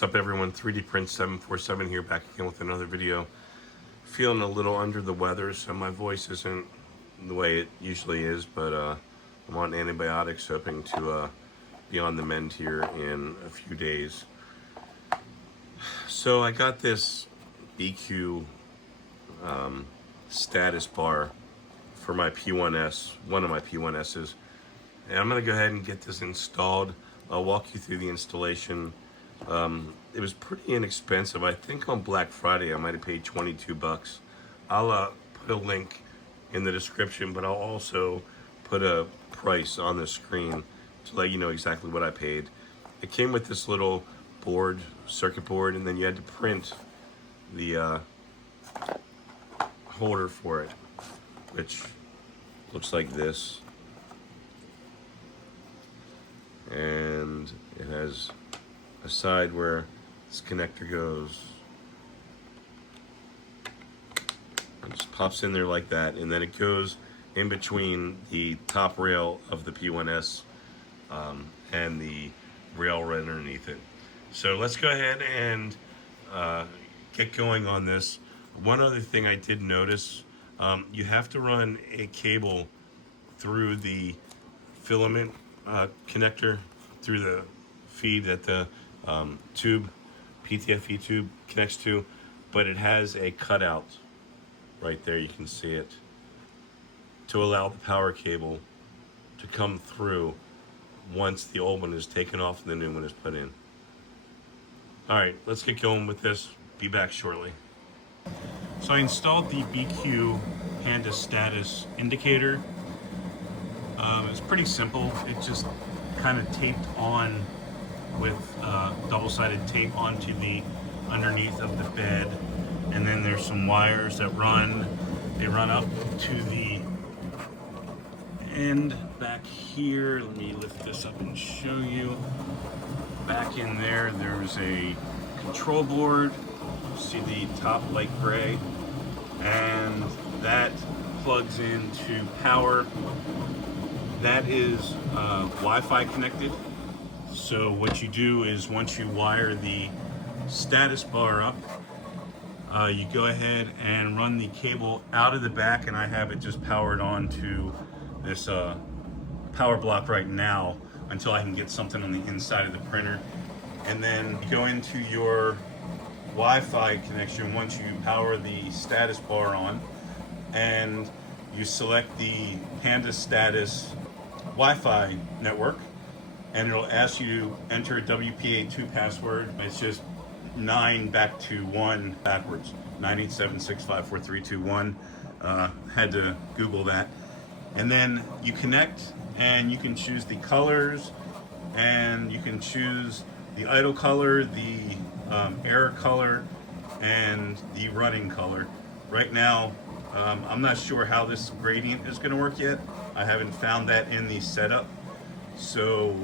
What's up, everyone? 3D Print 747 here, back again with another video. Feeling a little under the weather, so my voice isn't the way it usually is, but I'm on antibiotics, hoping to be on the mend here in a few days. So I got this BIQU Status Bar for my P1S, one of my P1Ss, and I'm going to go ahead and get this installed. I'll walk you through the installation. It was pretty inexpensive. I think on Black Friday I might have paid 22 bucks. I'll put a link in the description, but I'll also put a price on the screen to let you know exactly what I paid. It came with this little board, circuit board, and then you had to print the holder for it, which looks like this. And it has a side where this connector goes. It just pops in there like that, and then it goes in between the top rail of the P1S and the rail right underneath it. So let's go ahead and get going on this. One other thing I did notice, you have to run a cable through the filament connector, through the feed that the tube, PTFE tube connects to, but it has a cutout right there, you can see it, to allow the power cable to come through once the old one is taken off and the new one is put in. Alright, let's get going with this. Be back shortly. So I installed the BIQU Panda Status indicator. It's pretty simple. It just kind of taped on with double-sided tape onto the underneath of the bed, and then there's some wires that run up to the end back here. Let me lift this up and show you. Back in there, there's a control board. You see the top light gray, and that plugs into power. That is Wi-Fi connected. So what you do is, once you wire the status bar up, you go ahead and run the cable out of the back, and I have it just powered on to this power block right now until I can get something on the inside of the printer. And then go into your Wi-Fi connection once you power the status bar on, and you select the Panda Status Wi-Fi network, and it'll ask you to enter a WPA2 password. It's just 9 back to 1 backwards, 987654321. Had to Google that. And then you connect, and you can choose the colors, and you can choose the idle color, the error color, and the running color. Right now, I'm not sure how this gradient is going to work yet. I haven't found that in the setup, so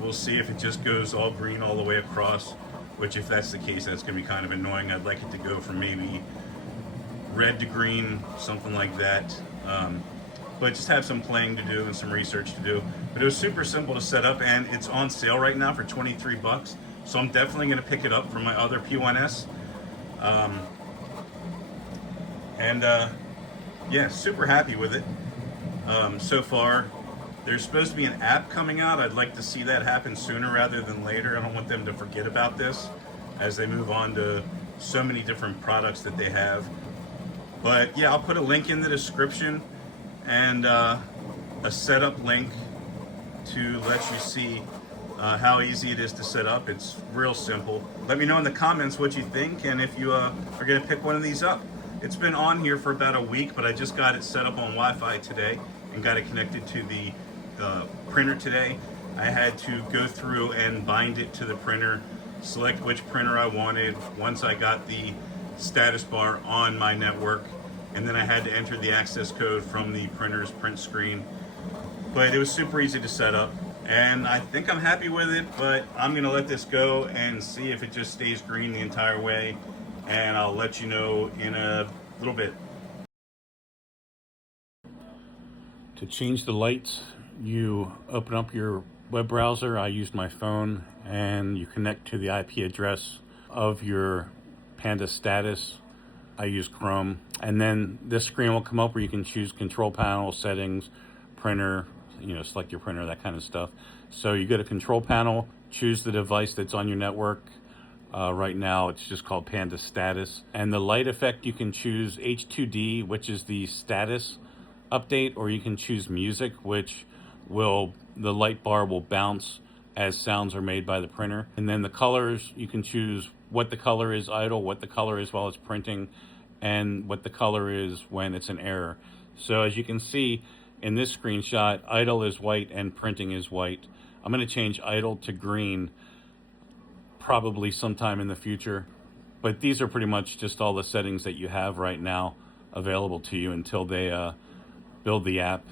we'll see if it just goes all green all the way across, which, if that's the case, that's going to be kind of annoying. I'd like it to go from maybe red to green, something like that. But just have some playing to do and some research to do. But it was super simple to set up, and it's on sale right now for 23 bucks. So I'm definitely going to pick it up for my other P1S. Yeah, super happy with it so far. There's supposed to be an app coming out. I'd like to see that happen sooner rather than later. I don't want them to forget about this as they move on to so many different products that they have. But yeah, I'll put a link in the description, and a setup link to let you see how easy it is to set up. It's real simple. Let me know in the comments what you think, and if you are going to pick one of these up. It's been on here for about a week, but I just got it set up on Wi-Fi today and got it connected to the printer today. I had to go through and bind it to the printer, select which printer I wanted once I got the status bar on my network, and then I had to enter the access code from the printer's print screen. But it was super easy to set up, and I think I'm happy with it, but I'm gonna let this go and see if it just stays green the entire way, and I'll let you know in a little bit. To change the lights, you open up your web browser, I used my phone, and you connect to the IP address of your Panda Status. I use Chrome, and then this screen will come up where you can choose control panel, settings, printer, select your printer, that kind of stuff. So you go to control panel, choose the device that's on your network. Right now it's just called Panda Status. And the light effect, you can choose H2D, which is the status update, or you can choose music, which the light bar will bounce as sounds are made by the printer. And then the colors, you can choose what the color is idle, what the color is while it's printing, and what the color is when it's an error. So as you can see in this screenshot, idle is white and printing is white. I'm going to change idle to green probably sometime in the future. But these are pretty much just all the settings that you have right now available to you until they build the app.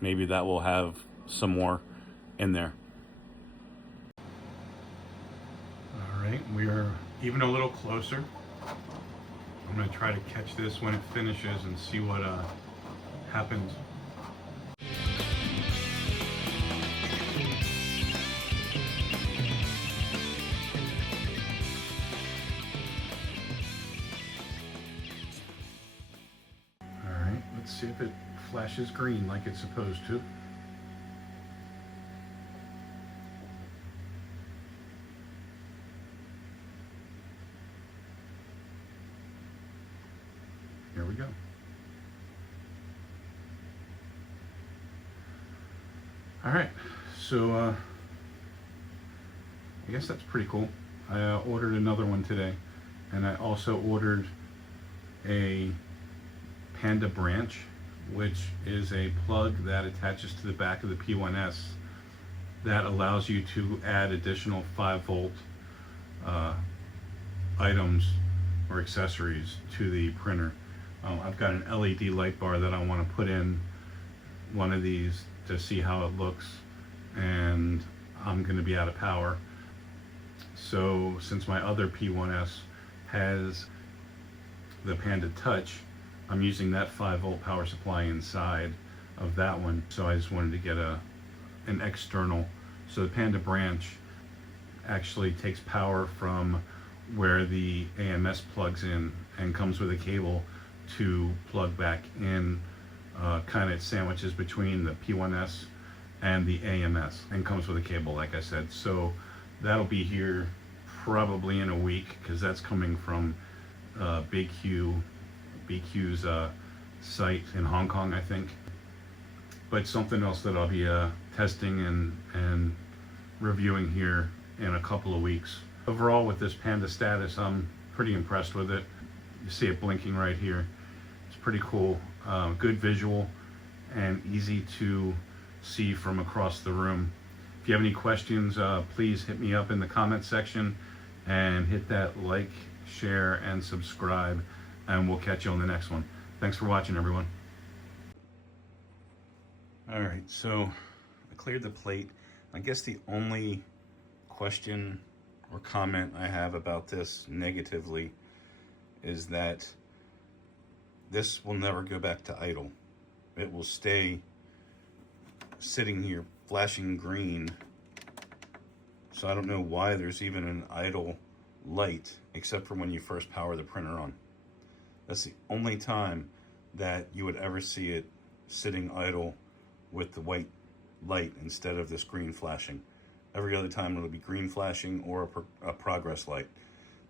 Maybe that will have some more in there. All right, we are even a little closer. I'm going to try to catch this when it finishes and see what happens. All right, let's see if it flashes green like it's supposed to. Here we go. All right, so I guess that's pretty cool. I ordered another one today, and I also ordered a Panda branch, which is a plug that attaches to the back of the P1S that allows you to add additional 5-volt items or accessories to the printer. I've got an LED light bar that I want to put in one of these to see how it looks, and I'm going to be out of power. So since my other P1S has the Panda Touch, I'm using that 5-volt power supply inside of that one. So I just wanted to get an external. So the Panda branch actually takes power from where the AMS plugs in and comes with a cable to plug back in, kind of sandwiches between the P1S and the AMS, and comes with a cable, like I said. So that'll be here probably in a week, because that's coming from BIQU's site in Hong Kong, I think. But something else that I'll be testing and reviewing here in a couple of weeks. Overall, with this Panda Status, I'm pretty impressed with it. You see it blinking right here. It's pretty cool. Good visual and easy to see from across the room. If you have any questions, please hit me up in the comment section, and hit that like, share, and subscribe, and we'll catch you on the next one. Thanks for watching, everyone. All right, so I cleared the plate. I guess the only question or comment I have about this negatively is that this will never go back to idle. It will stay sitting here flashing green. So I don't know why there's even an idle light, except for when you first power the printer on. That's the only time that you would ever see it sitting idle with the white light instead of this green flashing. Every other time it'll be green flashing or a progress light.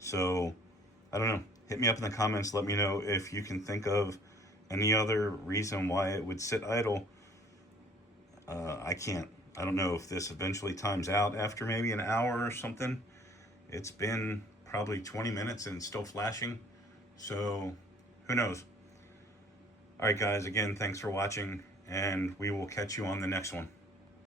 So I don't know. Hit me up in the comments. Let me know if you can think of any other reason why it would sit idle. I can't. I don't know if this eventually times out after maybe an hour or something. It's been probably 20 minutes and it's still flashing. So who knows? All right, guys, again, thanks for watching, and we will catch you on the next one.